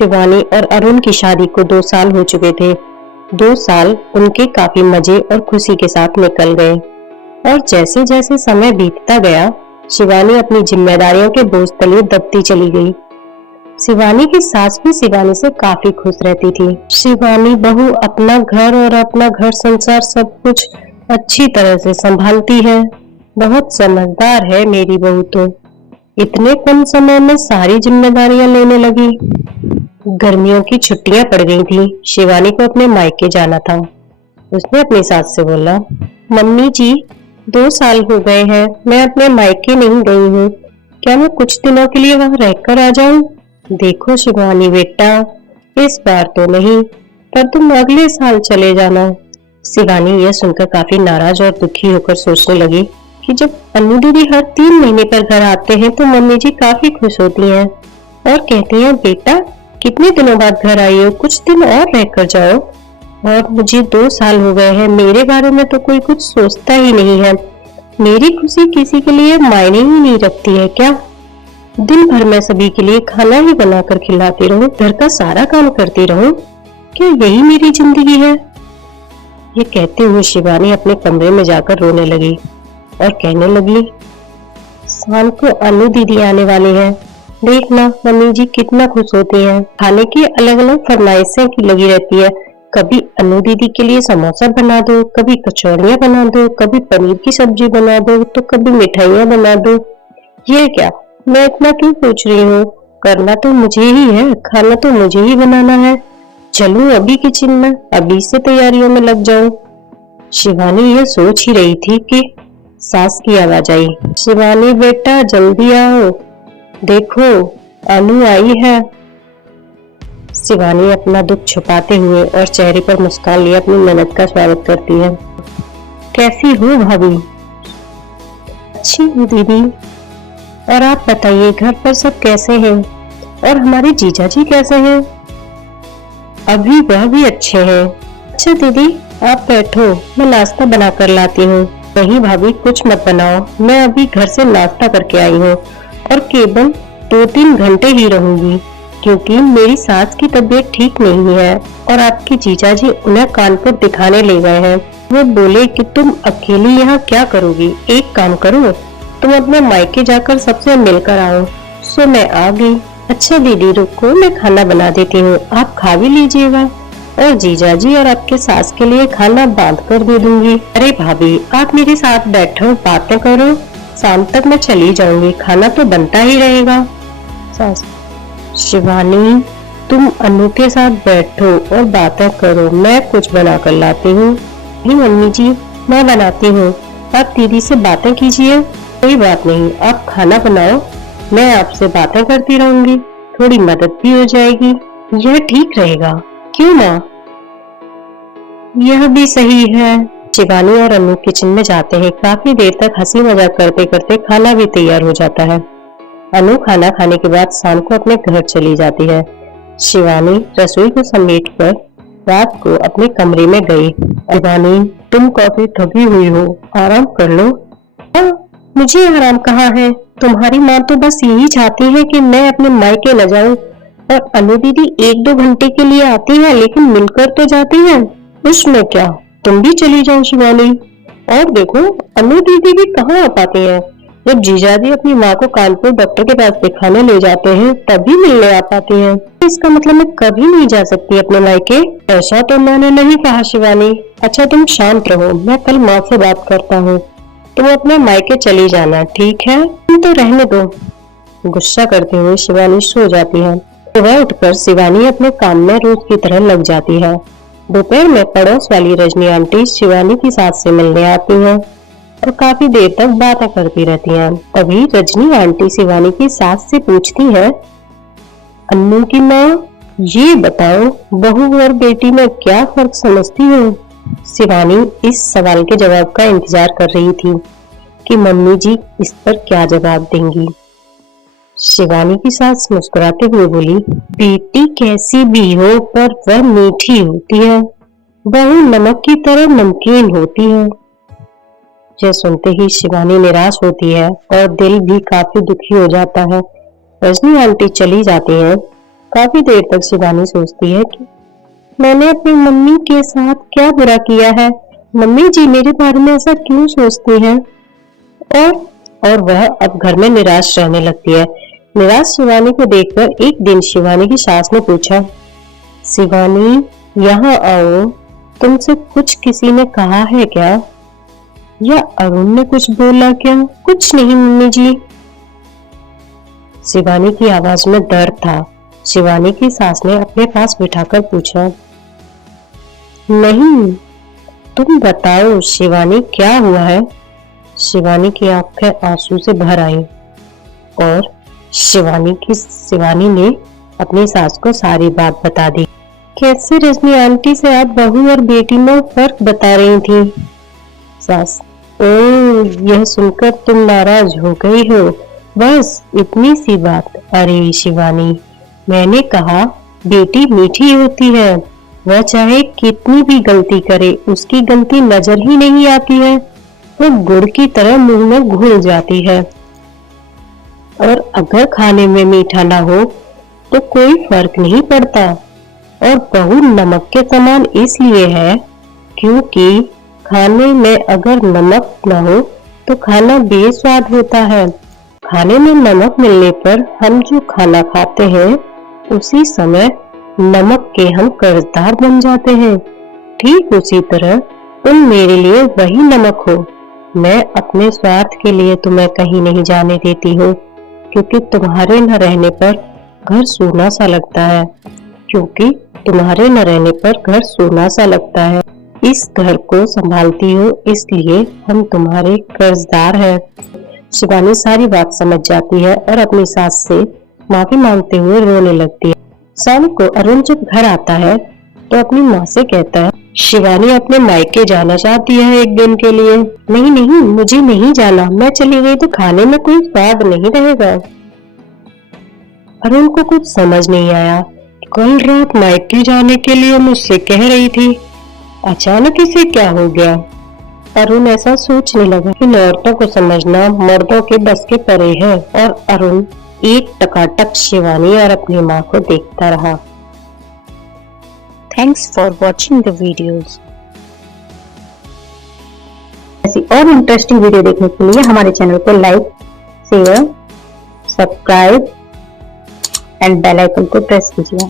शिवानी और अरुण की शादी को 2 साल हो चुके थे। 2 साल उनके काफी मजे और खुशी के साथ निकल गए और जैसे जैसे समय बीतता गया, शिवानी अपनी जिम्मेदारियों के बोझ तले दबती चली गई। शिवानी की सास भी शिवानी से काफी खुश रहती थी। शिवानी बहू अपना घर और अपना घर संसार सब कुछ अच्छी तरह से संभालती है। बहुत समझदार है मेरी बहू तो। इतने कम समय में सारी जिम्मेदारियां लेने लगी। गर्मियों की छुट्टियां पड़ गई थी। शिवानी को अपने मायके जाना था। उसने अपनी सास से बोला, मम्मी जी 2 साल हो गए हैं, मैं अपने मायके नहीं गई हूँ। क्या मैं कुछ दिनों के लिए वहां रहकर आ जाऊं? देखो शिवानी बेटा, इस बार तो नहीं, पर तुम अगले साल चले जाना। शिवानी यह सुनकर काफी नाराज और दुखी होकर सोचने लगी कि जब अन्नू दीदी हर 3 महीने पर घर आते हैं तो मम्मी जी काफी खुश होती हैं और कहती हैं, बेटा कितने दिनों बाद घर आई हो, कुछ दिन और रहकर जाओ। और मुझे 2 साल हो गए हैं, मेरे बारे में तो कोई कुछ सोचता ही नहीं है। मेरी खुशी किसी के लिए मायने ही नहीं रखती है क्या? दिन भर मैं सभी के लिए खाना ही बनाकर खिलाती रहूं, घर का सारा काम करती रहूं, क्या यही मेरी जिंदगी है? ये कहते हुए शिवानी अपने कमरे में जाकर रोने लगी और कहने लगी, शाम को अनु दीदी आने वाली है, देखना मम्मी जी कितना खुश होती हैं। खाने की अलग अलग फरमाइशें की लगी रहती है। कभी अनु दीदी के लिए समोसा बना दो, कभी कचौड़ियाँ बना दो, कभी पनीर की सब्जी बना दो, तो कभी मिठाइयाँ बना दो। ये क्या, मैं इतना क्यों पूछ रही हूँ? करना तो मुझे ही है, खाना तो मुझे ही बनाना है। चलूं अभी किचन में, अभी से तैयारियों में लग जाऊं। शिवानी यह सोच ही रही थी कि सास की आवाज आई, शिवानी बेटा जल्दी आओ, देखो अनु आई है। शिवानी अपना दुख छुपाते हुए और चेहरे पर मुस्कान लिए अपनी ननद का स्वागत करती है। कैसी हो भाभी? अच्छी हूँ दीदी। और आप बताइए घर पर सब कैसे हैं? और हमारे जीजा जी कैसे हैं? अभी वह भी अच्छे हैं। अच्छा दीदी आप बैठो, मैं नाश्ता बना कर लाती हूँ। नहीं भाभी कुछ मत बनाओ, मैं अभी घर से नाश्ता करके आई हूँ और केवल 2-3 घंटे ही रहूंगी, क्योंकि मेरी सास की तबीयत ठीक नहीं है और आपके जीजा जी उन्हें कानपुर दिखाने ले गए हैं। वो बोले कि तुम अकेली यहाँ क्या करोगी, एक काम करो तुम अपने मायके जाकर सबसे मिलकर आओ। सो मैं आ गई। अच्छा दीदी रुको, मैं खाना बना देती हूँ, आप खा भी लीजिएगा और जीजाजी और आपके सास के लिए खाना बांध कर दे दूंगी। अरे भाभी आप मेरे साथ बैठो, बातें करो, शाम तक मैं चली जाऊंगी, खाना तो बनता ही रहेगा। सास, शिवानी तुम अनु के साथ बैठो और बातें करो, मैं कुछ बना कर लाती हूँ। नहीं मम्मी जी मैं बनाती हूँ, आप दीदी से बातें कीजिए। कोई बात नहीं, आप खाना बनाओ, मैं आपसे बातें करती रहूंगी, थोड़ी मदद भी हो जाएगी, यह ठीक रहेगा। क्यों माँ? यह भी सही है। शिवानी और अनु किचन में जाते हैं। काफी देर तक हंसी मजाक करते करते खाना भी तैयार हो जाता है। अनु खाना खाने के बाद शाम को अपने घर चली जाती है। शिवानी रसोई को समेट कर रात को अपने कमरे में गई। शिवानी तुम काफी थकी हुई हो, आराम कर लो। मुझे आराम कहाँ है, तुम्हारी माँ तो बस यही चाहती है कि मैं अपने मायके न जाऊं। और अनु दीदी 1-2 घंटे के लिए आती है, लेकिन मिलकर तो जाती है, उसमें क्या, तुम भी चली जाओ शिवानी। और देखो अनु दीदी भी कहाँ आ पाती है, जब जीजाजी अपनी माँ को कानपुर डॉक्टर के पास दिखाने ले जाते हैं तभी मिलने आ पाती है। इसका मतलब मैं कभी नहीं जा सकती अपने मायके? ऐसा तो मैंने नहीं कहा शिवानी। अच्छा तुम शांत रहो, मैं कल माँ से बात करता हूँ, तुम अपने मायके चली जाना, ठीक है? तुम तो रहने दो। गुस्सा करते हुए शिवानी सो जाती है। सुबह उठकर शिवानी अपने काम में रोज की तरह लग जाती है। दोपहर में पड़ोस वाली रजनी आंटी शिवानी की सास से मिलने आती हैं और काफी देर तक बातें करती रहती हैं। तभी रजनी आंटी शिवानी की सास से पूछती है, अन्नू की माँ ये बताओ बहू और बेटी में क्या फर्क समझती हो? शिवानी इस सवाल के जवाब का इंतजार कर रही थी कि मम्मी जी इस पर क्या जवाब देंगी। शिवानी की सास मुस्कुराते हुए बोली, बेटी कैसी भी हो पर वह मीठी होती है, बहू नमक की तरह नमकीन होती है। यह सुनते ही शिवानी निराश होती है और दिल भी काफी दुखी हो जाता है। रजनी आंटी चली जाती हैं। काफी देर तक शिवानी सोचती है कि मैंने अपनी मम्मी के साथ क्या बुरा किया है। मम्मी जी मेरे बारे में ऐसा क्यों सोचती हैं? और वह अब घर में निराश रहने लगती है। निराश शिवानी को देखकर एक दिन शिवानी की सास ने पूछा, शिवानी यहाँ आओ, तुमसे कुछ किसी ने कहा है क्या? या अरुण ने कुछ बोला क्या? कुछ नहीं मम्मी जी। शिवानी की आवाज में डर था। शिवानी की सास ने अपने पास बिठाकर पूछा, नहीं तुम बताओ शिवानी क्या हुआ है? शिवानी की आंखें आंसू से भर आई और शिवानी ने अपनी सास को सारी बात बता दी। कैसे रजनी आंटी से आप बहू और बेटी में फर्क बता रही थी? सास, यह सुनकर तुम नाराज हो गई हो, बस इतनी सी बात। अरे शिवानी, मैंने कहा बेटी मीठी होती है, वह चाहे कितनी भी गलती करे उसकी गलती नजर ही नहीं आती है, वो गुड़ की तरह मुंह में घुल जाती है। और अगर खाने में मीठा ना हो तो कोई फर्क नहीं पड़ता। और बहू नमक के समान इसलिए है क्योंकि खाने में अगर नमक ना हो तो खाना बेस्वाद होता है। खाने में नमक मिलने पर हम जो खाना खाते हैं उसी समय नमक के हम कर्जदार बन जाते हैं। ठीक उसी तरह तुम मेरे लिए वही नमक हो। मैं अपने स्वार्थ के लिए तुम्हें कहीं नहीं जाने देती हूँ, क्योंकि तुम्हारे न रहने पर घर सूना सा लगता है। इस घर को संभालती हो इसलिए हम तुम्हारे कर्जदार हैं। शिवानी सारी बात समझ जाती है और अपनी सास से माफी मांगते हुए रोने लगती है। शाम को अरुण जब घर आता है तो अपनी माँ से कहता है, शिवानी अपने मायके जाना चाहती है एक दिन के लिए। नहीं नहीं, मुझे नहीं जाना, मैं चली गई तो खाने में कोई स्वाद नहीं रहेगा। अरुण को कुछ समझ नहीं आया। कल रात मायके जाने के लिए मुझसे कह रही थी, अचानक इसे क्या हो गया? अरुण ऐसा सोचने लगा कि औरतों को समझना मर्दों के बस के परे है। और अरुण एक टकाटक शिवानी और अपनी माँ को देखता रहा। Thanks for watching the videos. ऐसी और इंटरेस्टिंग वीडियो देखने के लिए हमारे चैनल को like, share, subscribe and bell icon को प्रेस कीजिए।